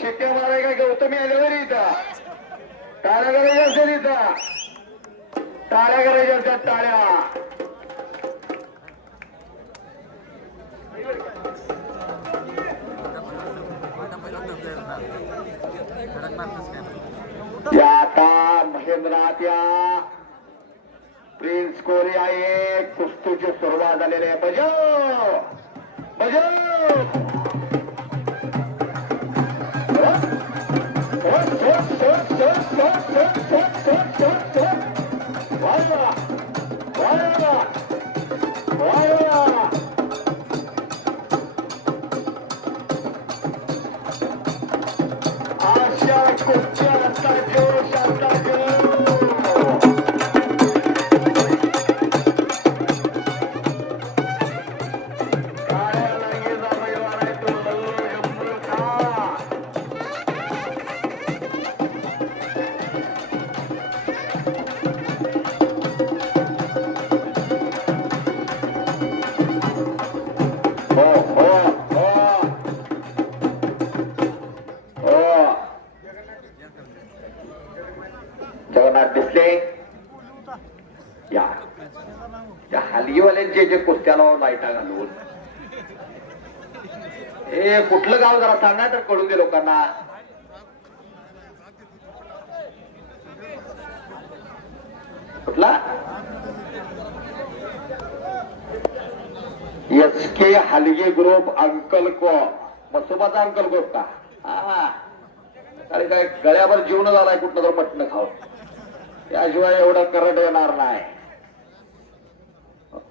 शिट्ट्या माराय काय गौतमी आल्यावर इथं टाळ्या करायच्या असतात इथं टाळ्या करायच्या असतात टाळ्या आता महेंद्रात या प्रिन्स कोहली आहे कुस्तीची सुरुवात झालेली आहे बजाव बजाव आशा कुस्त्या आता जोश आता जोश जगन्नाथ दिसले या हलगीवाल्यांचे जे कुस्त्याला लाईटा घालून हे कुठलं गाव जरा सांगा तर कळून दे लोकांना कुठला SK हलगे ग्रुप अंकल को मसोबाचा अंकल ग्रुप का हा अरे काय गळ्यावर जीवन झालाय कुठलं तर मटण खाऊ त्याशिवाय एवढं करंट येणार नाही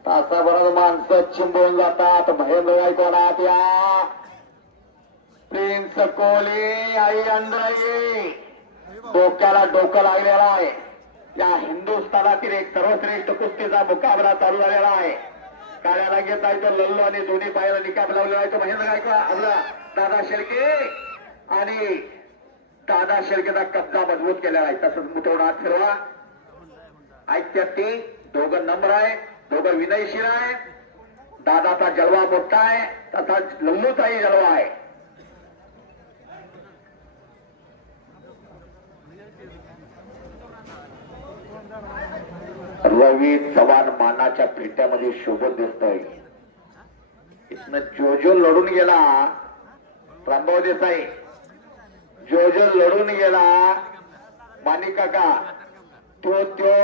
तासाभरात माणसं चिंबवून जातात महेंद्र गायकवाड या प्रिन्स कोहली आई अंधाई डोक्याला डोकं लागलेला आहे या हिंदुस्थानातील एक सर्वश्रेष्ठ कुस्तीचा मुकाबला चालू झालेला आहे काळ्याला घेत आहे तो लल्लू आणि दोन्ही पायाला निकाब लावलेला आहे तो महेंद्र गायकवाड आपला दादा शेळके आणि दादा शेळकेचा कब्जा मजबूत केलेला आहे तसंच मुठवणा फिरवा ऐकत्यात ते दोघं नम्र आहे दोघं विनयशील आहे दादाचा जलवा मोठा आहे तसाच लल्लूचाही जलवा आहे रवी चव्हाण मानाच्या फेट्यामध्ये शोभत दिसतोय इथनं जोजो लढून गेला रामभाऊ देसाई जोजो लढून गेला माणिक काका तो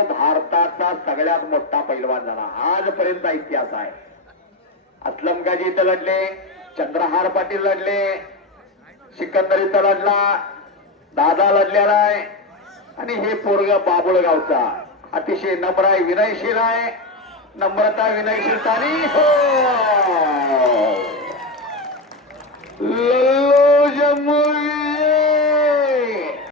भारताचा सगळ्यात मोठा पैलवान झाला आजपर्यंतचा इतिहास आहे असलम गाजी इथं लढले चंद्रहार पाटील लढले सिकंदर इथं लढला दादा लढलेला आहे आणि हे पोरग बाबुळगावचा अतिशय नम्र आहे विनयशील आहे नम्रता विनयशीलता